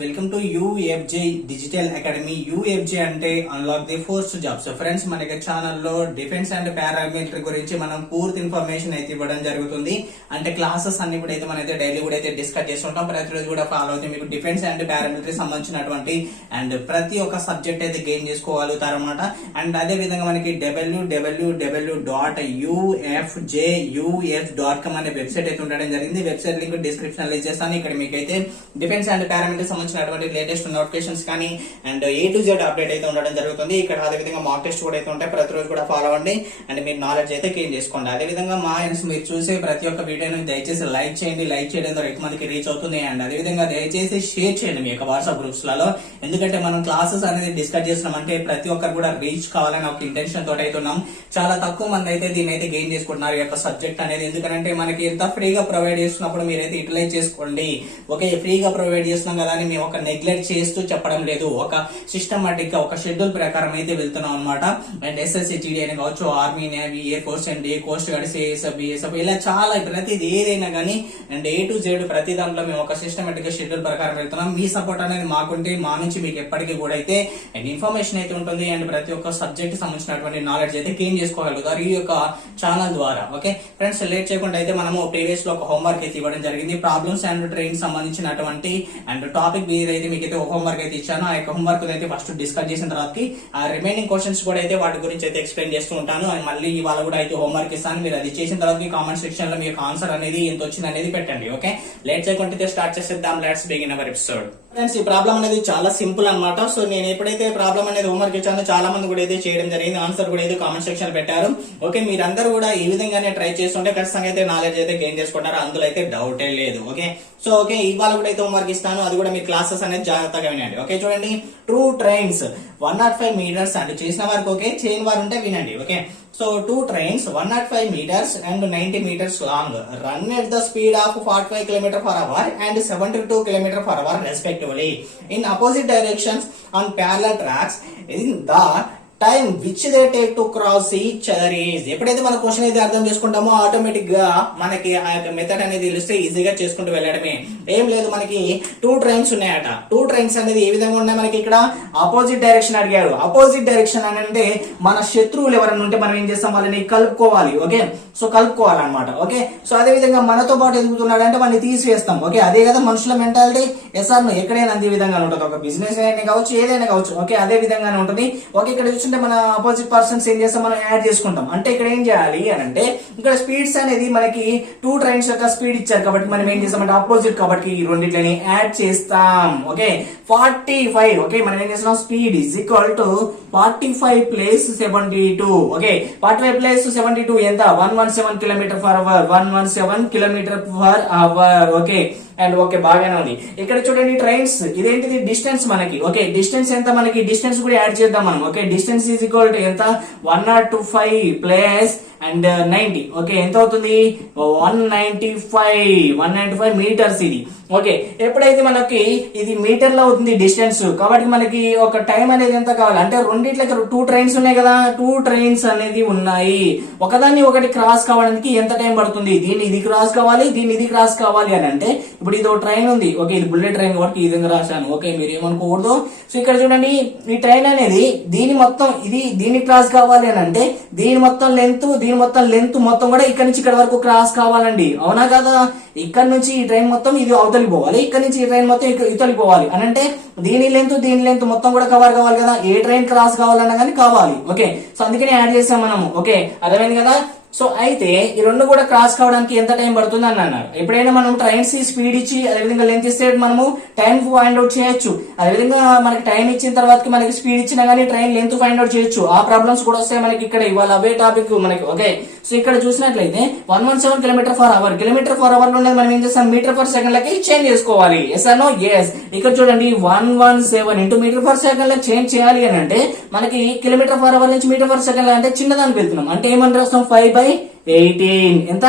Welcome to UFJ digital academy. UFJ అంటే unlock the force jobs. Friends, మనకి ఛానల్లో defence and paramilitary గురించి మనం పూర్తి ఇన్ఫర్మేషన్ అయితే ఇవ్వడం జరుగుతుంది. అంటే క్లాసెస్ అన్ని కూడా అయితే మనం అయితే డైలీ కూడా అయితే డిస్కస్ చేస్తుంటాం. ప్రతిరోజు కూడా ఫాలో అవుతుంది. మీకు డిఫెన్స్ అండ్ పారామిలిటరీ సంబంధించినటువంటి అండ్ ప్రతి ఒక్క సబ్జెక్ట్ అయితే గెయిన్ చేసుకోగలుగుతారన్నమాట. అండ్ అదే విధంగా మనకి www.ufjuf.com అనే వెబ్సైట్ అయితే ఉండడం జరిగింది. వెబ్సైట్ లింక్ డిస్క్రిప్షన్ లో ఇచ్చేస్తాను. ఇక్కడ మీకైతే డిఫెన్స్ అండ్ పారామిలిటరీ సంబంధించినటువంటి లేటెస్ట్ నోటిఫికేషన్స్ కానీ and A to Z update అయితే ఉండడం జరుగుతుంది. ఇక్కడ అదే విధంగా మాక్ టెస్ట్ కూడా అయితే ఉంటాయి. ప్రతిరోజు కూడా ఫాలో అవ్వండి అండ్ మీరు నాలెడ్జ్ అయితే గెయిన్ చేసుకోండి. అదే విధంగా మీరు చూసే ప్రతి ఒక్క వీడియోని దయచేసి లైక్ చేయండి. లైక్ చేయడం ద్వారా ఎక్కువ మందికి రీచ్ అవుతుంది. అండ్ అదే విధంగా దయచేసి షేర్ చేయండి మీ యొక్క వాట్సాప్ గ్రూప్స్ లలో. ఎందుకంటే మనం క్లాసెస్ అనేది డిస్కస్ చేస్తున్నాం అంటే ప్రతి ఒక్కరు కూడా రీచ్ కావాలని ఒక ఇంటెన్షన్ తోటి అయితే ఉన్నాం. చాలా తక్కువ మంది అయితే దీన్ని అయితే గెయిన్ చేసుకుంటున్నారు ఈ యొక్క సబ్జెక్ట్ అనేది. ఎందుకంటే మనకి ఎంత ఫ్రీగా ప్రొవైడ్ చేస్తున్నప్పుడు మీరైతే యూటిలైజ్ చేసుకోండి. ఓకే, ఫ్రీగా ప్రొవైడ్ చేస్తున్నాం కదా అని మేము ఒక నెగ్లెక్ట్ చేస్తూ చెప్పడం లేదు. ఒక సిస్టమాటిక్ గా ఒక షెడ్యూల్ ప్రకారం అయితే వెళ్తున్నాం అనమాట. అండ్ ఎస్ఎస్సి జీడీ అని కావచ్చు, army, navy, air force and coast guard, CSF, BSF ఇలా చాలా ప్రతిది ఏదైనా కానీ అండ్ A to Z ప్రతి దాంట్లో మేము ఒక సిస్టమాటిక్ గా షెడ్యూల్ ప్రకారం వెళ్తున్నాం. మీ సపోర్ట్ అనేది మాకుంటే మా నుంచి మీకు ఎప్పటికీ కూడా అయితే అండ్ ఇన్ఫర్మేషన్ అయితే ఉంటుంది. అండ్ ప్రతి ఒక్క సబ్జెక్ట్ సంబంధించినటువంటి నాలెడ్జ్ అయితే గెయిన్ చేసుకోగలుగుతారు ఈ యొక్క ఛానల్ ద్వారా. ఓకే ఫ్రెండ్స్, లేట్ చేయకుండా అయితే మనము ప్రీవియస్ లో ఒక హోంవర్క్ అయితే ఇవ్వడం జరిగింది. ప్రాబ్లమ్స్ అండ్ ట్రైన్ సంబంధించినటువంటి అండ్ టాపిక్ మీద అయితే మీకు అయితే హోంవర్క్ అయితే ఇచ్చాను. ఆ యొక్క హోంవర్క్ అయితే ఫస్ట్ డిస్కస్ చేసిన తర్వాత ఆ రిమైనింగ్ క్వశ్చన్స్ కూడా అయితే వాటి గురించి అయితే ఎక్స్ప్లెయిన్ చేస్తూ ఉంటాను. అండ్ మళ్ళీ ఇవాళ కూడా అయితే హోంవర్క్ ఇస్తాను. మీరు అది చేసిన తర్వాత కామెంట్ సెక్షన్ లో మీ యొక్క ఆన్సర్ అనేది ఎంత వచ్చింది అనేది పెట్టండి. ఓకే, లేట్ చేయకుండా స్టార్ట్ చేసేద్దాం. Let's begin our episode. Friends, ఈ ప్రాబ్లం అనేది చాలా సింపుల్ అన్నమాట. సో నేను ఎప్పుడైతే ప్రాబ్లం అనేది హోంవర్క్ ఇచ్చానో చాలా మంది కూడా అయితే చేయడం జరిగింది. ఆన్సర్ కూడా అయితే కామెంట్ సెక్షన్ పెట్టారు. ఓకే, మీరందరూ కూడా ఈ విధంగానే ట్రై చేస్తుంటే ఖచ్చితంగా అయితే నాలెడ్జ్ అయితే గెయిన్ చేసుకుంటారు. అందులో అయితే డౌటే లేదు. ఓకే, సో ఓకే, ఇవాళ కూడా అయితే హోంవర్క్ ఇస్తాను. అది కూడా మీ క్లాసెస్ అనేది జాగ్రత్తగా వినండి. ఓకే, చూడండి, 2 trains 105 meters అండ్ చేసిన వరకు ఓకే, చేయని వారు ఉంటే వినండి. Okay, so 2 trains 105 meters and 90 meters long run at the speed of 45 km/h and 72 km/h respectively in opposite directions on parallel tracks in the time which they take to cross each other is. ఎప్పుడైతే మన question అయితే అర్థం చేసుకుంటామో automatic గా మనకి ఆ యొక్క method అనేది తెలిస్తే ఈజీగా చేసుకుంటూ వెళ్ళడమే. ఏం లేదు, మనకి 2 trains ఉన్నాయట. 2 trains అనేది ఏ విధంగా ఉన్నాయి, మనకి ఇక్కడ ఆపోజిట్ డైరెక్షన్ అడిగారు. ఆపోజిట్ డైరెక్షన్ అని అంటే మన శత్రువులు ఎవరైనా ఉంటే మనం ఏం చేస్తాం, వాళ్ళని కలుపుకోవాలి. ఓకే, సో కలుపుకోవాలన్నమాట. ఓకే, సో అదే విధంగా మనతో పాటు ఎదుగుతున్నాడు అంటే వాళ్ళని తీసివేస్తాం. ఓకే, అదే కదా మనుషుల మెంటాలిటీ. ఎస్ఆర్ ఎక్కడైనా అదే విధంగా ఉంటుంది. ఒక బిజినెస్ అయినా కావచ్చు, ఏదైనా కావచ్చు. ఓకే, అదే విధంగానే ఉంటుంది. ఓకే, ఇక్కడ చూస్తుంటే మన ఆపోజిట్ పర్సన్స్ ఏం చేస్తాం, మనం యాడ్ చేసుకుంటాం. అంటే ఇక్కడ ఏం చేయాలి అని అంటే ఇక్కడ స్పీడ్స్ అనేది మనకి 2 trains యొక్క స్పీడ్ ఇచ్చారు కాబట్టి మనం ఏం చేస్తాం అంటే ఆపోజిట్ కాబట్టి ఈ రెండింటిని యాడ్ చేస్తాం. ఓకే, 45. ఓకే, మనం ఏం చేస్తాం, speed is equal to 45 plus 72. Okay, 45 plus 72 ఎంత, 117 km/h 117 km/h. Okay, and okay, బాగానే ఉంది. ఇక్కడ చూడండి ట్రైన్స్, ఇదేంటిది డిస్టెన్స్ మనకి. ఓకే, డిస్టెన్స్ ఎంత, మనకి డిస్టెన్స్ కూడా యాడ్ చేద్దాం మనం. Okay, distance is equal to ఎంత, 105 ప్లస్ అండ్ 90. ఓకే, ఎంత అవుతుంది, 195 మీటర్స్ ఇది. ఓకే, ఎప్పుడైతే మనకి ఇది మీటర్ లో అవుతుంది డిస్టెన్స్ కాబట్టి మనకి ఒక టైం అనేది ఎంత కావాలి అంటే రెండిట్లకి 2 trains ఉన్నాయి కదా, 2 trains అనేది ఉన్నాయి. ఒకదాన్ని ఒకటి క్రాస్ కావడానికి ఎంత టైం పడుతుంది, దీన్ని ఇది క్రాస్ కావాలి, దీన్ని ఇది క్రాస్ కావాలి అని అంటే ఇప్పుడు ఇది ఒక ట్రైన్ ఉంది. ఓకే, ఇది బుల్లెట్ ట్రైన్ కాబట్టి ఈ విధంగా రాశాను. ఓకే, మీరు ఏమనుకోకూడదు. సో ఇక్కడ చూడండి, ఈ ట్రైన్ అనేది దీని మొత్తం దీన్ని క్రాస్ కావాలి అని అంటే దీని మొత్తం లెంత్ మొత్తం కూడా ఇక్కడ నుంచి ఇక్కడ వరకు క్రాస్ కావాలండి. అవునా కదా, ఇక్కడ నుంచి ఈ ట్రైన్ మొత్తం ఇది అవతలికి పోవాలి, ఇక్కడ నుంచి ఈ ట్రైన్ మొత్తం ఇవతలికి పోవాలి అని అంటే దీని లెంత్ మొత్తం కూడా కవర్ కావాలి కదా. ఏ ట్రైన్ క్రాస్ కావాలన్నా కానీ కావాలి. ఓకే, సో అందుకని యాడ్ చేసాం మనము. ఓకే, అర్థమైంది కదా. సో అయితే ఈ రెండు కూడా క్రాస్ కావడానికి ఎంత టైం పడుతుంది అని అన్నారు. ఎప్పుడైనా మనం ట్రైన్స్ స్పీడ్ ఇచ్చి అదేవిధంగా లెంత్ ఇస్తే మనము టైం ఫైండ్ అవుట్ చేయొచ్చు. అదేవిధంగా మనకి టైం ఇచ్చిన తర్వాత మనకి స్పీడ్ ఇచ్చినా కానీ ట్రైన్ లెంత్ ఫైండ్ అవుట్ చేయొచ్చు. ఆ ప్రాబ్లమ్స్ కూడా వస్తాయి మనకి ఇక్కడ. ఇవాళ అవే టాపిక్ మనకి. ఓకే, సో ఇక్కడ చూసినట్లయితే 117 km/h km/h లో ఉండేది మనం ఏం చేస్తాం, మీటర్/సెకండ్ లకి చేంజ్ చేసుకోవాలి. Yes or no? ఎస్. ఇక్కడ చూడండి 117 ఇంటూ మీటర్/సెకండ్ లకి చేంజ్ చేయాలి అని అంటే మనకి km/h నుంచి మీటర్/సెకండ్ అంటే చిన్నదానికి వెళ్తున్నాం. అంటే ఏమని రాస్తాం, 5/18. ఎంత,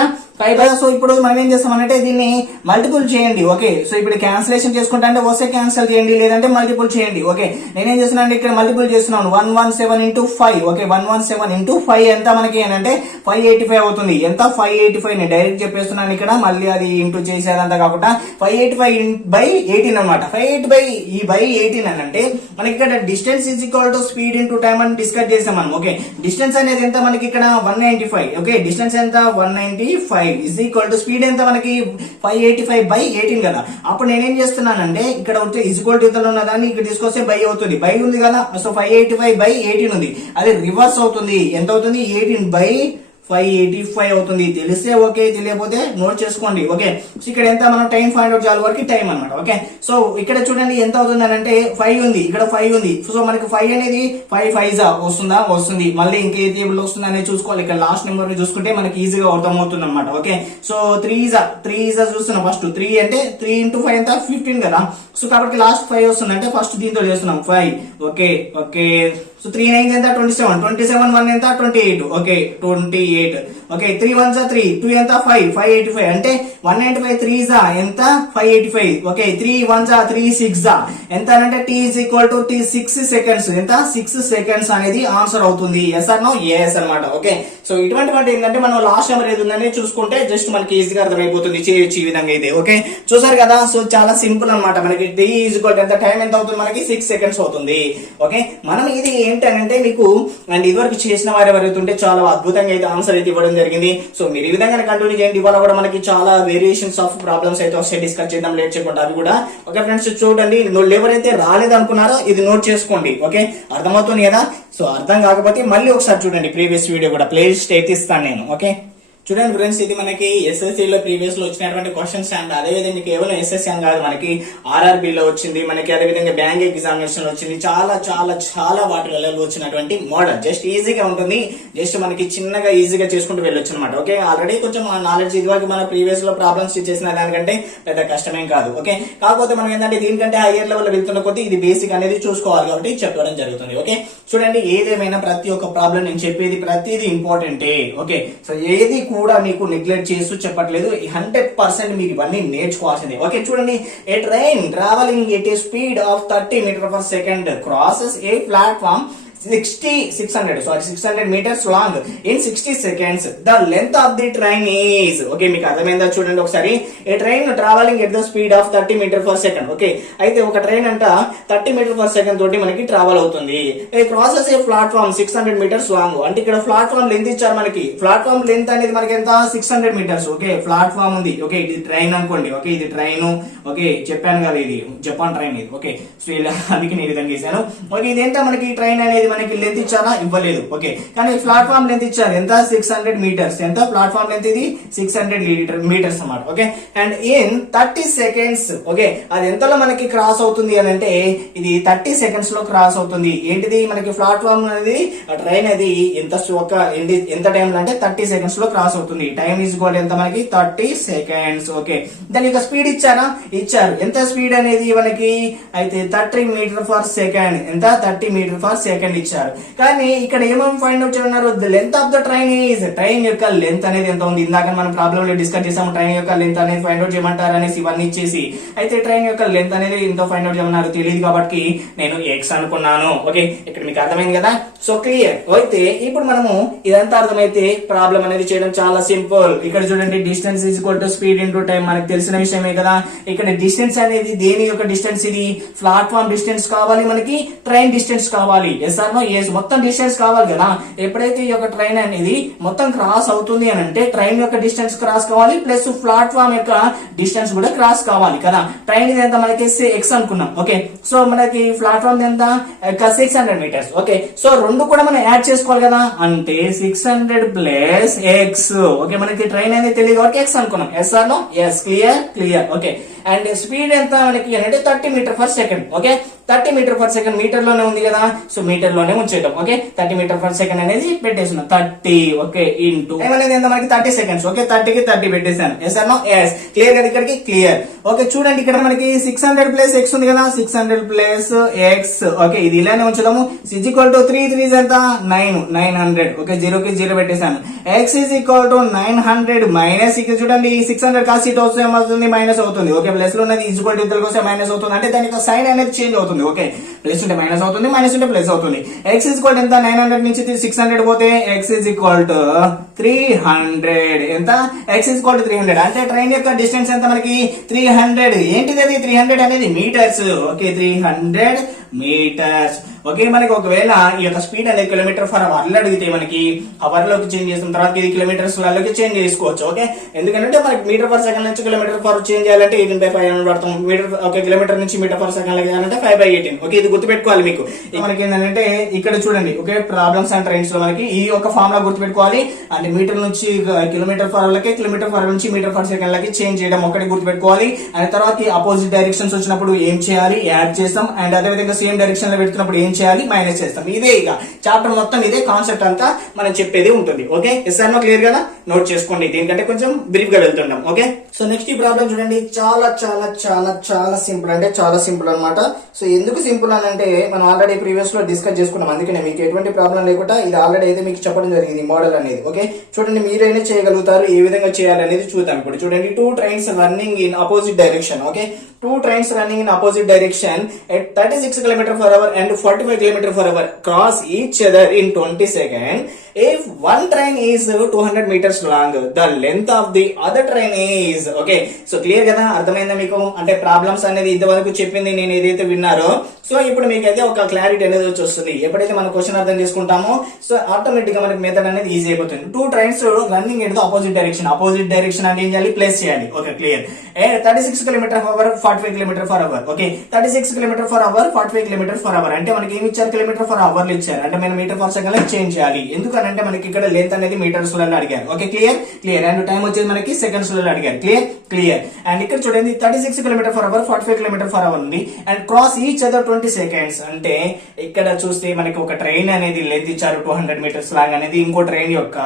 సో ఇప్పుడు మనం ఏం చేస్తామంటే దీన్ని మల్టిపుల్ చేయండి. ఓకే, సో ఇప్పుడు క్యాన్సిలేషన్ చేసుకుంటా అంటే వస్తే క్యాన్సిల్ చేయండి, లేదంటే మల్టిపుల్ చేయండి. ఓకే, నేనేం చేస్తున్నాను ఇక్కడ మల్టిపుల్ చేస్తున్నాను. 117 into 5. ఓకే, 117 into 5 ఎంత మనకి అంటే 585 అవుతుంది. ఎంత 585 ని డైరెక్ట్ చెప్పేస్తున్నాను ఇక్కడ, మళ్ళీ అది ఇంటూ చేసేదంతా కాకుండా 585/18 అనమాట. 585/18 అని అంటే మనకి ఇక్కడ distance is equal to speed into time అని డిస్కస్ చేసాం మనం. ఓకే, డిస్టెన్స్ అనేది ఎంత మనకి ఇక్కడ 195. ఓకే, డిస్టెన్స్ ఎంత 195 ఈజ్ ఈక్వల్ టు స్పీడ్ ఎంత మనకి 585/18 కదా. అప్పుడు నేనేం చేస్తున్నానంటే ఇక్కడ వచ్చే ఈజ్ ఈక్వల్ టు ఉన్న దాన్ని ఇక్కడ తీసుకొస్తే బై అవుతుంది. బై ఉంది కదా, సో 585/18 ఉంది, అది రివర్స్ అవుతుంది. ఎంత అవుతుంది 18/585 అవుతుంది. తెలిస్తే ఓకే, తెలియకపోతే నోట్ చేసుకోండి. ఓకే, సో ఇక్కడ ఎంత మనం టైం ఫైండ్ అవుట్ చేయాలి వరకు టైం అనమాట. ఓకే, సో ఇక్కడ చూడండి ఎంత అవుతుంది అంటే 5 ఉంది, ఇక్కడ 5 ఉంది. సో మనకి 5 అనేది 5 5 వస్తుందా, వస్తుంది. మళ్ళీ ఇంకే టేబుల్ వస్తుంది అనేది చూసుకోవాలి. ఇక్కడ లాస్ట్ నెంబర్ చూసుకుంటే మనకి ఈజీగా అర్థం అవుతుంది అనమాట. ఓకే, సో 3 చూస్తున్నాం. ఫస్ట్ 3 అంటే 3 into 5 ఎంత 15 కదా. సో కాబట్టి లాస్ట్ 5 వస్తుంది అంటే ఫస్ట్ దీంతో చేస్తున్నాం 5. ఓకే, సో 3 9 ఎంత 27, 27 1 ఎంత 28. ఓకే, 28. ఓకే, 3 1 3, 2 ఎంత 5, 585 అంటే 195 3 ఎంత 585. ఓకే, 3 1 3 6 ఎంత అంటే t is equal to t 6 seconds. ఎంత 6 seconds అనేది ఆన్సర్ అవుతుంది. Yes or no? yes అన్నమాట. ఓకే, సో ఇటువంటి వాటి ఏంటంటే మనం లాస్ట్ నెంబర్ ఏది ఉందని చూసుకుంటే జస్ట్ మనకి ఈజీగా అర్థమైపోతుంది, చేయొచ్చు ఈ విధంగా అయితే. ఓకే, చూసారు కదా, సో చాలా సింపుల్ అన్నమాట. మనకి t is equal to ఎంత టైం ఎంత అవుతుంది మనకి 6 seconds అవుతుంది. ఓకే, మనం ఇది ఏంటంటే మీకు అండ్ ఇదివరకు చేసిన వారు ఎవరైతే ఉంటే చాలా అద్భుతంగా అయితే ఆన్సర్ అయితే ఇవ్వడం జరిగింది. సో మీరు ఈ విధంగా కంటిన్యూ చేయండి. ఇవాళ కూడా మనకి చాలా వేరియేషన్స్ ఆఫ్ ప్రాబ్లమ్స్ అయితే వస్తాయి, డిస్కస్ చేద్దాం లేట్ చేయకుండా అవి కూడా. ఓకే ఫ్రెండ్స్, చూడండి ఎవరైతే రాలేదనుకున్నారో ఇది నోట్ చేసుకోండి. ఓకే, అర్థమవుతుంది కదా. సో అర్థం కాకపోతే మళ్ళీ ఒకసారి చూడండి ప్రీవియస్ వీడియో కూడా ప్లే లిస్ట్ అయితే ఇస్తాను నేను. ఓకే, చూడండి ఫ్రెండ్స్, ఇది మనకి ఎస్ఎస్సి లో ప్రీవియస్ లో వచ్చినటువంటి క్వశ్చన్స్ అండ్ అదేవిధంగా కేవలం ఎస్ఎస్సి అని కాదు, మనకి ఆర్ఆర్బి లో వచ్చింది, మనకి అదేవిధంగా బ్యాంక్ ఎగ్జామినేషన్ లో వచ్చింది, చాలా చాలా చాలా వాటిలలో వచ్చినటువంటి మోడల్. జస్ట్ ఈజీగా ఉంటుంది, జస్ట్ మనకి చిన్నగా ఈజీగా చేసుకుంటూ వెళ్ళొచ్చు అనమాట. ఓకే, ఆల్రెడీ కొంచెం నాలెడ్జ్ ఇదివరకు మన ప్రీవియస్ లో ప్రాబ్లమ్స్ చేసిన దానికంటే పెద్ద కష్టమేం కాదు. ఓకే, కాకపోతే మనం ఏంటంటే దీనికంటే హైయర్ లెవెల్ వెళ్తున్న కొద్దీ ఇది బేసిక్ అనేది చూసుకోవాలి కాబట్టి చెప్పడం జరుగుతుంది. ఓకే, చూడండి, ఏదేమైనా ప్రతి ఒక్క ప్రాబ్లం నేను చెప్పేది ప్రతిదీ ఇంపార్టెంటే. ఓకే, సో ఏది కూడా మీకు నెగ్లెక్ట్ చేస్తూ చెప్పట్లేదు, 100% మీరు ఇవన్నీ నేర్చుకోవాల్సిందే. ఓకే, చూడండి, a train travelling at a speed of 30 meters/second crosses a platform 600 meters long in 60 seconds. The length of the train is. Okay, మీకు అర్థమైందా? చూడండి ఒకసారి, a train travelling at the speed of 30 meters/second. Okay, అయితే ఒక train అంట 30 meters/second తోటి మనకి travel అవుతుంది. క్రాసెస్ ఏ ప్లాట్ఫామ్ 600 meters long. అంటే ఇక్కడ ప్లాట్ఫామ్ లెంత్ ఇచ్చారు మనకి. ప్లాట్ఫామ్ లెంత్ అనేది మనకి ఎంత 600 meters. ఓకే, ప్లాట్ఫామ్ ఉంది. ఓకే, ఇది ట్రైన్ అనుకోండి. ఓకే, ఇది ట్రైన్. ఓకే, చెప్పాను కదా ఇది జపాన్ ట్రైన్ ఇది. ఓకే, సో ఇలా అందుకే నేను ఈ విధంగా చేశాను. ఓకే, ఇదేంట మనకి ట్రైన్ అనేది మనకి లెంత్ ఇచ్చారా? ఇవ్వలేదు. ఓకే, కానీ ప్లాట్ఫామ్ లెంత్ ఇచ్చారు ఎంత 600 meters. ఎంత ప్లాట్ఫామ్ లెంత్ ఇది 600 meters అన్నమాట. Okay, and in 30 seconds. Okay, అది ఎంతలో మనకి క్రాస్ అవుతుంది అని అంటే ఇది 30 seconds లో క్రాస్ అవుతుంది. ఏంటిది మనకి ప్లాట్ఫామ్ అనేది ట్రైన్ అది ఎంత టైం అంటే 30 seconds లో క్రాస్ అవుతుంది. టైం ఈజ్ ఈక్వల్ ఎంత మనకి 30 seconds. ఓకే, దాని యొక్క స్పీడ్ ఇచ్చారా? ఇచ్చారు. ఎంత స్పీడ్ అనేది మనకి అయితే 30 meters/second. ఎంత 30 meters/second ఇచ్చారు. కానీ ఇక్కడ ఏమేమి ఫైండ్ అవుట్ చేయన్నారు? The length of the train is. Train యొక్క లెంత్ అనేది ఎంత ఉంది? ఇందాక మనం ప్రాబ్లం లో డిస్కస్ చేసాము. ట్రైన్ యొక్క లెంత్ అనేది ఫైండ్ అవుట్ చేయమంటారు అనేసి ఇవన్నీ ఇచ్చేసి, అయితే ట్రైన్ యొక్క లెంత్ అనేది ఎంత ఫైండ్ అవుట్ చేయమన్నారు తెలియదు కాబట్టి నేను ఎక్స్ అనుకున్నాను. ఓకే, ఇక్కడ మీకు అర్థమైంది కదా. So clear. అయితే ఇప్పుడు మనము ఇదంతా అర్థమైతే ప్రాబ్లం అనేది చేయడం చాలా సింపుల్. ఇక్కడ చూడండి, distance is equal to speed into time మనకు తెలిసిన విషయమే కదా. ఇక్కడ డిస్టెన్స్ అనేది దేని యొక్క డిస్టెన్స్? ఇది ప్లాట్ఫామ్ డిస్టెన్స్ కావాలి మనకి, ట్రైన్ డిస్టెన్స్ కావాలి. Yes or no? yes, మొత్తం డిస్టెన్స్ కావాలి కదా. ఎప్పుడైతే ఈ యొక్క ట్రైన్ అనేది మొత్తం క్రాస్ అవుతుంది అని అంటే ట్రైన్ యొక్క డిస్టెన్స్ క్రాస్ కావాలి, ప్లస్ ప్లాట్ఫామ్ యొక్క డిస్టెన్స్ కూడా క్రాస్ కావాలి కదా. ట్రైన్ ఎంత మనకి ఎక్స్ అనుకున్నాం. ఓకే, సో మనకి ప్లాట్ఫామ్ ఎంత 600 meters. ఓకే, సో రెండు కూడా మనం యాడ్ చేసుకోవాలి కదా, అంటే 600 + x. ఓకే, మనకి ట్రైన్ అనేది తెలియదు కాబట్టి ఎక్స్ అనుకున్నాం. Yes or no? yes, clear. Okay, and speed ఎంత మనకి అంటే 30 metre per second. Okay 30 metre per second metre లోనే ఉంది కదా, సో మీటర్ లోనే ఉంచేద్దాం. ఓకే 30 మీటర్ పర్ సెకండ్ అనేది పెట్టేస్తున్నాం. 30 ఓకే ఇంటూ టైం అనేది ఎంత మనకి 30 సెకండ్స్. ఓకే 30 కి 30 పెట్టేసాను. Yes or no? Yes. Clear కదా ఇక్కడికి? క్లియర్. ఓకే చూడండి ఇక్కడ మనకి 600 ప్లస్ ఎక్స్ ఉంది కదా, 600 ప్లస్ ఎక్స్. ఓకే ఇది ఇలానే ఉంచుదాము. ఇజ్ ఈక్వల్ టు 3 3 ఎంత 900. ఓకే 0 కి 0 పెట్టేసాను. X is equal to 900 minus ఇక్కడ చూడండి 600 కాస్ ఇటు వస్తే ఏమవుతుంది మైనస్ అవుతుంది. ఓకే ప్లస్ లో ఉన్నది ఈజ్ ఈక్వల్ టు ఇద్దరికి వస్తే మైనస్ అవుతుంది, అంటే దానికి సైన్ అనేది చేంజ్ అవుతుంది. ఓకే ప్లస్ ఉంటే మైనస్ అవుతుంది, మైనస్ ఉంటే ప్లస్ అవుతుంది. ఎక్స్ ఈజ్ ఈక్వల్ ఎంత 900 నుంచి 600 పోతే ఎక్స్ ఈజ్ ఈక్వల్ టు 300 ఎంత ఎక్స్ ఈజ్ ఈక్వల్ టు 300 అంటే ట్రైన్ యొక్క డిస్టెన్స్ ఎంత మనకి 300. ఏంటిది అది 300 అనేది మీటర్స్. Okay 300 metres. ఓకే మనకి ఒకవేళ ఈ యొక్క స్పీడ్ అనేది కిలోమీటర్ ఫర్ అవర్ లో అడిగితే మనకి అవర్ లోకి చేంజ్ చేసిన తర్వాత ఇది కిలోమీటర్స్ లోకి చేంజ్ చేసుకోవచ్చు. ఓకే ఎందుకంటే మనకి మీటర్ పర్ సెకండ్ నుంచి కిలోమీటర్ పర్ చేంజ్ చేయాలంటే 18/5 పడతాం. మీటర్ ఓకే కిలోమీటర్ నుంచి మీటర్ పర్ సెకండ్ చేయాలంటే 5/18. ఓకే ఇది గుర్తుపెట్టుకోవాలి మీకు. మనకి ఏంటంటే ఇక్కడ చూడండి ఓకే ప్రాబ్లమ్స్ అండ్ ట్రైన్స్ లో మనకి ఈ యొక్క ఫార్ములా గుర్తుపెట్టుకోవాలి. అంటే మీటర్ నుంచి కిలోమీటర్ ఫర్ అవర్ లకి, కిలోమీటర్ ఫర్ అవర్ నుంచి మీటర్ పర్ సెకండ్ లకి చేంజ్ చేయడం ఒకటి గుర్తుపెట్టుకోవాలి. అండ్ తర్వాత ఆపోజిట్ డైరెక్షన్స్ వచ్చినప్పుడు ఏం చేయాలి యాడ్ చేస్తాం, అండ్ అదే విధంగా సేమ్ డైరెక్షన్ లో పెడుతున్నప్పుడు ఏం చేయాలి మైనస్ చేస్తాం. ఇదే ఇక చాప్టర్ మొత్తం ఇదే కాన్సెప్ట్ అంతా మనం చెప్పేది ఉంటుంది. Okay yes or no? క్లియర్ కదా? నోట్ చేసుకోండి, దీనికంటే కొంచెం బ్రీఫ్ గా వెళ్తున్నాం. ఓకే సో నెక్స్ట్ ఈ ప్రాబ్లం చూడండి, చాలా చాలా చాలా చాలా సింపుల్, అంటే చాలా సింపుల్ అన్నమాట. సో ఎందుకు సింపుల్ అని అంటే మనం ఆల్రెడీ ప్రీవియస్ లో డిస్కస్ చేసుకున్నాం, అందుకనే మీకు ఎటువంటి ప్రాబ్లం లేకుండా ఇది ఆల్రెడీ అయితే మీకు చెప్పడం జరిగింది మోడల్ అనేది. ఓకే చూడండి మీరైనా చేయగలుగుతారు, ఏ విధంగా చేయాలనేది చూద్దాం. ఇప్పుడు చూడండి 2 trains running in opposite direction. Okay 2 trains running in opposite direction at 36 km/h and 45 km/h cross each other in 20 seconds. If one train is 200 meters long, the length of the other train is okay. So clear కదా? అర్థమైందా మీకు? అంటే problems అనేది ఇంతవరకు చెప్పింది నేను ఏదైతే విన్నారో సో ఇప్పుడు మీకైతే ఒక క్లారిటీ అనేది వస్తుంది. ఎప్పుడైతే మనం క్వశ్చన్ అర్థం చేసుకుంటామో సో ఆటోమేటిక్ గా మనకి మెథడ్ అనేది ఈజీ అయిపోతుంది. 2 trains running in the opposite direction. Opposite direction అంటే ఏం చేయాలి? ప్లేస్ చేయాలి. Okay clear. 36 km/h 45 km/h. Okay 36 km/h 45 km/h అంటే మనకి ఏమి ఇచ్చారు? km/h ఇచ్చారు, అంటే మనం మీటర్ పర్ సెకండ్ లో చేంజ్ చేయాలి. ఎందుకంటే మనకి ఇక్కడ లెంత్ అనేది మీటర్స్ లో అడిగారు. Okay clear clear. And time వచ్చేది మనకి సెకండ్స్ లో అడిగారు. Clear clear. అండ్ ఇక్కడ చూడండి 36 km/h 45 km/h ఉంది. And cross each other 20 seconds అంటే ఇక్కడ చూస్తే మనకి ఒక ట్రైన్ అనేది లెంత్ ఇచ్చారు 200 మీటర్స్ లాగా అనేది, ఇంకో ట్రైన్ యొక్క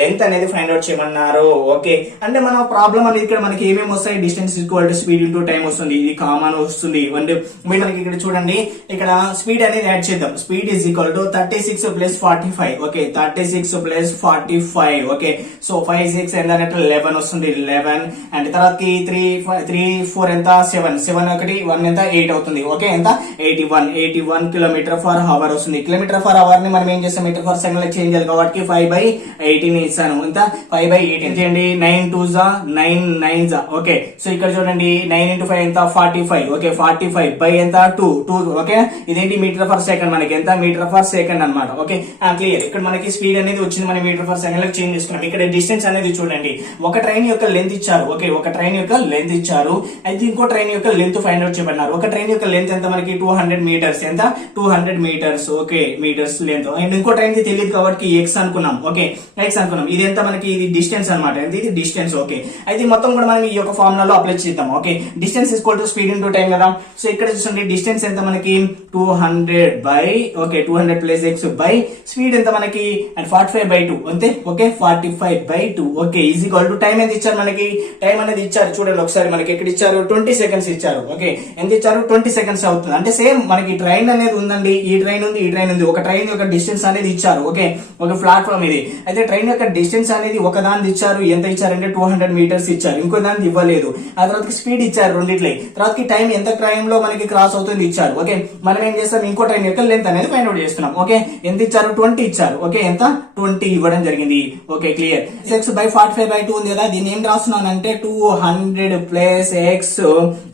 లెంత్ అనేది ఫైండ్ అవుట్ చేయమన్నారు. ఓకే అంటే మన ప్రాబ్లం అనేది ఇక్కడ మనకి ఏమేమి వస్తాయి? Distance equal to speed into time వస్తుంది, ఇది కామన్ వస్తుంది. అంటే మనకి ఇక్కడ చూడండి ఇక్కడ స్పీడ్ అనేది యాడ్ చేద్దాం. Speed is equal to 36 + 45. Okay 36 + 45. Okay so 5 6 ఎంత 11 వస్తుంది, 11. అండ్ తర్వాతకి 3 4 ఎంత 7 7 ఒకటి 1 ఎంత 8 అవుతుంది. ఓకే ఎంత 81 km/h వస్తుంది. km/h ని మనం ఏం చేస్తాం? మీటర్ పర్ సెకండ్ లో చేంజ్ చేయాలి కాబట్టి 5/18 ఇస్తాను. ఎంత 5/18 చేయండి. 9 2s 9 9s. ఓకే సో ఇక్కడ చూడండి 9 × 5 ఎంత 45. ఓకే 45 బై ఎంత 2 ఓకే ఇదేంటి మీటర్ పర్ సెకండ్, మనకి ఎంత మీటర్ పర్ సెకండ్ అన్నమాట. Okay clear. ఇక్కడ మనకి స్పీడ్ అనేది వచ్చింది, మనం మీటర్ పర్ సెకండ్ లో చేంజ్ చేసుకున్నాం. ఇక్కడ డిస్టెన్స్ అనేది చూడండి, ఒక ట్రైన్ యొక్క లెంత్ ఇచ్చారు. ఓకే ఒక ట్రైన్ యొక్క లెంత్ ఇచ్చారు, అయితే ఇంకో ట్రైన్ యొక్క లెంత్ ఫైండ్ అవుట్ చేయమన్నారు. ఒక ట్రైన్ యొక్క లెంత్ ఎంత మనకి 200 మీటర్స్. ఎంత 200 metres. Okay metres length. And ఇంకో ట్రైన్ కి తెలియదు కాబట్టి ఎక్స్ అనుకున్నాం. ఓకే ఎక్స్ అనుకున్నాం. ఇది ఎంత మనకి ఇది డిస్టెన్స్ అనమాట, ఇది డిస్టెన్స్. ఓకే అయితే మొత్తం కూడా మనం ఈ యొక్క ఫార్ములాలో అప్లై చేద్దాం. Okay distance equal to speed into time కదా. సో ఇక్కడ చూడండి డిస్టెన్స్ ఎంత మనకి 200 by okay 200 + x by speed ఎంత మనకి 45/2 అంతే. Okay 45/2. Okay is equal to time ఎంత ఇచ్చారు? మనకి టైం అనేది ఇచ్చారు చూడండి ఒకసారి, మనకి ఎక్కడ ఇచ్చారు 20 seconds ఇచ్చారు. ఓకే ఎంత ఇచ్చారు? 20 seconds అవుతుంది. అంటే సేమ్ మనకి ట్రైన్ అనేది ఉందండి, ఈ ట్రైన్ ఉంది, ఈ ట్రైన్ ఉంది. ఒక ట్రైన్ యొక్క డిస్టెన్స్ అనేది ఇచ్చారు. ఓకే ఒక ప్లాట్ఫామ్ ఇది. అయితే ట్రైన్ యొక్క డిస్టెన్స్ అనేది ఒక దాని ఇచ్చారు, ఎంత ఇచ్చారంటే 200 మీటర్స్ ఇచ్చారు. ఇంకో దాన్ని ఇవ్వలేదు. ఆ తర్వాత స్పీడ్ ఇచ్చారు రెండిట్లే. తర్వాత టైం ఎంత టైం లో మనకి క్రాస్ అవుతుంది ఇచ్చారు. ఓకే మనం ఏం చేస్తాం? ఇంకో ట్రైన్ యొక్క లెంత్ అనేది ఫైండ్ అవుట్ చేస్తున్నాం. ఓకే ఎంత ఇచ్చారు? 20 ఇచ్చారు. ఓకే ఎంత 20 ఇవ్వడం జరిగింది. Okay clear. x బై 45/2 ఉంది కదా, దీన్ని ఏం రాస్తున్నాను అంటే 200 + x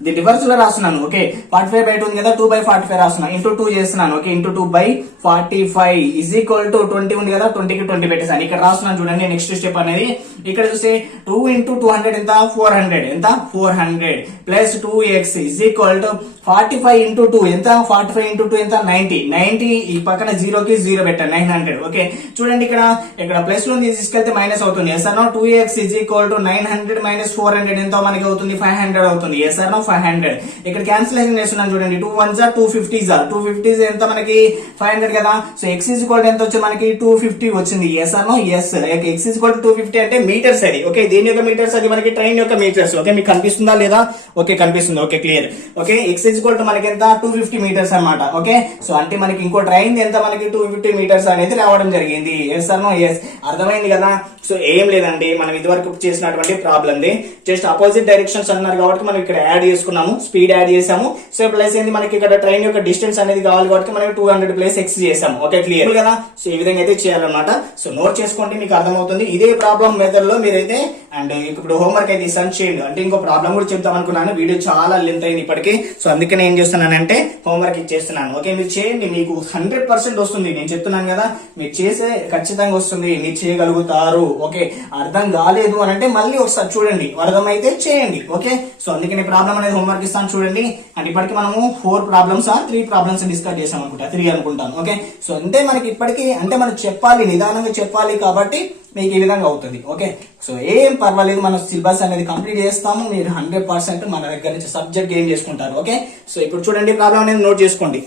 ఇది రివర్స్ లో రాస్తున్నాను. ఓకే 45/2 ఉంది కదా, 2/45 రాస్తున్నాను. ఇంటూ 2 చేస్తున్నాను. Okay into 2/45 is equal to 20 ఉంది కదా, 20కి 20 పెట్టేసాను. ఇక్కడ రాస్తున్నాను చూడండి నెక్స్ట్ స్టెప్ అనేది. ఇక్కడ చూస్తే 2 × 200 ఎంత 400. ఎంత 400 + 2x ఈజ్ ఈక్వల్ టు 45 × 2 ఎంత 45 × 2 ఎంత 90 90 ఈ పక్కన 0కి 0 పెట్టాను 900. ఓకే చూడండి ఇక్కడ ప్లస్ లో తీసుకెళ్తే మైనస్ అవుతుంది. Yes or no 2x is equal to 900 minus 400 ఎంతో మనకి అవుతుంది 500 అవుతుంది. Yes or no 500. ఇక్కడ క్యాన్సిలేషన్ చేస్తున్నాను చూడండి. 2 1s are 250s ఎంత మనకి 500 కదా. So x is equal to ఎంత వచ్చి మనకి 250 వచ్చింది. Yes or no yes. x is equal to 250 అంటే మీటర్స్ అది. ఓకే, దీని యొక్క మీటర్స్ అది మనకి ట్రైన్ యొక్క మీటర్స్. ఓకే, మీకు కనిపిస్తుందా లేదా? ఓకే, కనిపిస్తుంది. Okay, clear. Okay, x is equal to మనకి ఎంత 250 మీటర్స్ అన్నమాట. ఓకే, సో అంటే మనకి ఇంకో ట్రైన్ ఎంత మనకి 250 మీటర్స్ అనేది రావడం జరిగింది. Yes or no yes. అర్థమైంది కదా. సో ఏం లేదండి, మనం ఇదివరకు చేసినటువంటి problem the just opposite directions అన్నారు కాబట్టి మనం ఇక్కడ యాడ్ చేసుకున్నాము, స్పీడ్ యాడ్ చేసాము. సో ప్లస్ ఏంది మనకి ఇక్కడ ట్రైన్ యొక్క డిస్టెన్స్ అనేది కావాలి కాబట్టి మనం 200 ప్లస్ x చేసాము. ఓకే, క్లియర్ కదా. సో ఈ విధంగా అయితే చేయాలన్నమాట. సో నోట్ చేసుకోండి, మీకు అర్థమవుతుంది. ఇదే ప్రాబ్లం మెథడ్ లో మీరైతే అండ్ ఇప్పుడు హోంవర్క్ అయితే సెండ్ చేయండి. అంటే ఇంకో ప్రాబ్లం కూడా చెప్తాం అనుకున్నాను, వీడియో చాలా లెంత్ అయింది ఇప్పటికి. సో అందుకని ఏం చేస్తున్నానంటే హోంవర్క్ ఇచ్చేస్తున్నాను. ఓకే, మీరు చేయండి, మీకు 100% వస్తుంది. నేను చెప్తున్నాను కదా, మీరు చేసే ఖచ్చితంగా వస్తుంది, మీరు చేయగలుగుతారు. ఓకే, అర్థం కాలేదు అని అంటే మళ్ళీ ఒకసారి చూడండి, అర్థమైతే చేయండి. ఓకే, సో అందుకని ప్రాబ్లం అనేది హోంవర్క్ ఇస్తాను చూడండి. అండ్ ఇప్పటికి మనము 3 ప్రాబ్లమ్స్ డిస్కస్ చేసాం అనుకుంటా, 3 అనుకుంటాను. ఓకే, సో అంటే మనకి ఇప్పటికి అంటే మనం చెప్పాలి, నిదానంగా చెప్పాలి కాబట్టి మీకు ఈ విధంగా అవుతుంది. ఓకే, సో ఏం పర్వాలేదు, మన సిలబస్ అనేది కంప్లీట్ చేస్తాము. మీరు 100% మన దగ్గర నుంచి సబ్జెక్ట్ గెయిన్ చేసుకుంటారు. ఓకే, సో ఇప్పుడు చూడండి, ప్రాబ్లం అనేది నోట్ చేసుకోండి.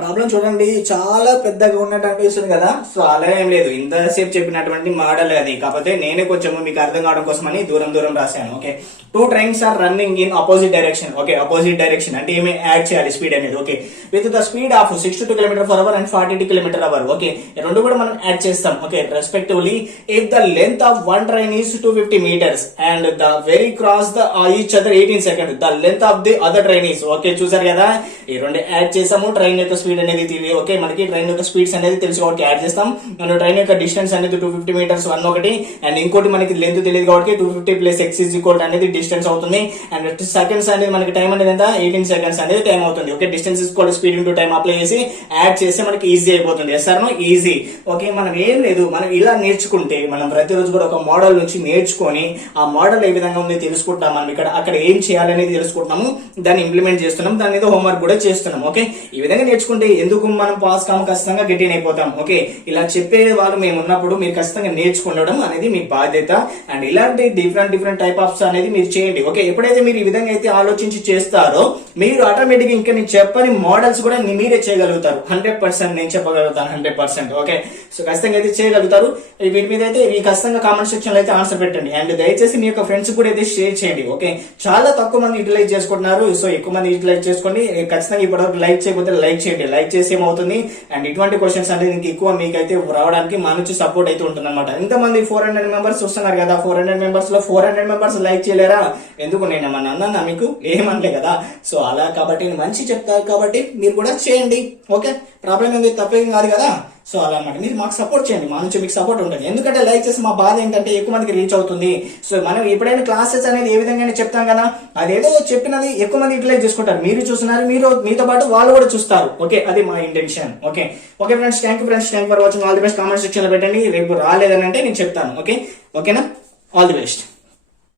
ప్రాబ్లం చూడండి, చాలా పెద్దగా ఉన్నట్టు అనిపిస్తుంది కదా. సో అలా ఏం లేదు, ఇంతసేపు చెప్పినటువంటి మోడల్ అది, కాకపోతే నేనే కొంచెం మీకు అర్థం కావడం కోసమని దూరం రాశాను. Okay, 2 trains are running in opposite direction. Okay, opposite direction అంటే ఏమి యాడ్ చేయాలి స్పీడ్ అనేది. Okay, with the speed of 62 km/h and 42 km/h. Okay, రెండు కూడా మనం యాడ్ చేస్తాం. Okay, respectively if the length of one train is 250 meters and the very cross the each other 18 seconds, the length of the other train is. Okay, చూసారు కదా, ఈ రెండు add చేసాము. Train యొక్క స్పీడ్ అనేది తెలియదు. ఓకే, మనకి ట్రైన్ యొక్క స్పీడ్స్ అనేది తెలుసు కాబట్టి యాడ్ చేస్తాం. అండ్ ట్రైన్ యొక్క డిస్టెన్స్ అనేది 250 meters వన్ ఒకటి, అండ్ ఇంకోటి మనకి లెంత్ తెలియదు కాబట్టి 250 ప్లస్ x ఈజ్ ఈక్వల్ అనేది డిస్టెన్స్ అవుతుంది. అండ్ సెకండ్స్ అనేది మనకి టైం అనేది ఎంత 18 seconds అనేది టైం అవుతుంది. Okay, distance equal speed into time apply చేసి యాడ్ చేస్తే మనకి ఈజీ అయిపోతుంది. Yes or no easy. Okay, మనం ఏం లేదు, మనం ఇలా నేర్చుకుంటే మనం ప్రతిరోజు కూడా ఒక మోడల్ నుంచి నేర్చుకొని ఆ మోడల్ ఏ విధంగా ఉంది తెలుసుకుంటాం. మనం అక్కడ ఏం చేయాలనేది తెలుసుకుంటాము, దాన్ని ఇంప్లిమెంట్ చేస్తున్నాం, దాని మీద హోంవర్క్ కూడా చేస్తున్నాం. ఓకే, ఈ విధంగా నేర్చుకుంటే ఎందుకు మనం పాస్ కాము, ఖచ్చితంగా గెటిన్ అయిపోతాం. ఓకే, ఇలా చెప్పే వాళ్ళు మేము ఉన్నప్పుడు మీరు ఖచ్చితంగా నేర్చుకోవడం అనేది మీ బాధ్యత. అండ్ ఇలాంటి డిఫరెంట్ టైప్ ఆఫ్స్ అనేది మీరు చేయండి. ఓకే, ఎప్పుడైతే మీరు ఈ విధంగా అయితే ఆలోచించి చేస్తారో మీరు ఆటోమేటిక్ ఇంకా నేను చెప్పని మోడల్స్ కూడా మీరే చేయగలుగుతారు. 100% నేను చెప్పగలుగుతాను, 100%. ఓకే, సో ఖచ్చితంగా అయితే చేయగలుగుతారు. వీటి మీద అయితే మీ ఖచ్చితంగా కామెంట్ సెక్షన్ లో అయితే ఆన్సర్ పెట్టండి. అండ్ దయచేసి మీ యొక్క ఫ్రెండ్స్ కూడా అయితే షేర్ చేయండి. ఓకే, చాలా తక్కువ మంది యూటిలైజ్ చేసుకుంటున్నారు, సో ఎక్కువ మంది యూటిలైజ్ చేసుకోండి. ఖచ్చితంగా ఇప్పటివరకు లైక్ చేయకపోతే లైక్ చేయండి. లైక్ చేసి ఏమవుతుంది, అండ్ ఇటువంటి క్వశ్చన్స్ అనేది ఇంక ఎక్కువ మీకైతే రావడానికి మా నుంచి సపోర్ట్ అయితే ఉంటుంది అనమాట. ఇంతమంది 400 members చూస్తున్నారు కదా, 400 members లో 400 members లైక్ చేయలేరా? ఎందుకు నేను ఏమన్నా అన్నా మీకు? ఏమనలే కదా. సో అలా కాబట్టి మంచి చెప్తారు కాబట్టి మీరు కూడా చేయండి. ఓకే, ప్రాబ్లం ఏంది, తప్పేం కాదు కదా. సో అలా అన్నమాట, మీరు మాకు సపోర్ట్ చేయండి, మా నుంచి మీకు సపోర్ట్ ఉంటుంది. ఎందుకంటే లైక్ చేసి మా బాధ ఏంటంటే ఎక్కువ మందికి రీచ్ అవుతుంది. సో మనం ఎప్పుడైనా క్లాసెస్ అనేది ఏ విధంగా చెప్తాం కదా, అదేదో చెప్పినది ఎక్కువ మంది యూటిలైజ్ చేసుకుంటారు. మీరు చూస్తున్నారు, మీరు మీతో పాటు వాళ్ళు కూడా చూస్తారు. ఓకే, అది మా intention. Okay friends, thank you for watching. All the best. Comment section లో పెట్టండి. రేపు రాలేదని అంటే నేను చెప్తాను. ఓకేనా, ఆల్ ది బెస్ట్.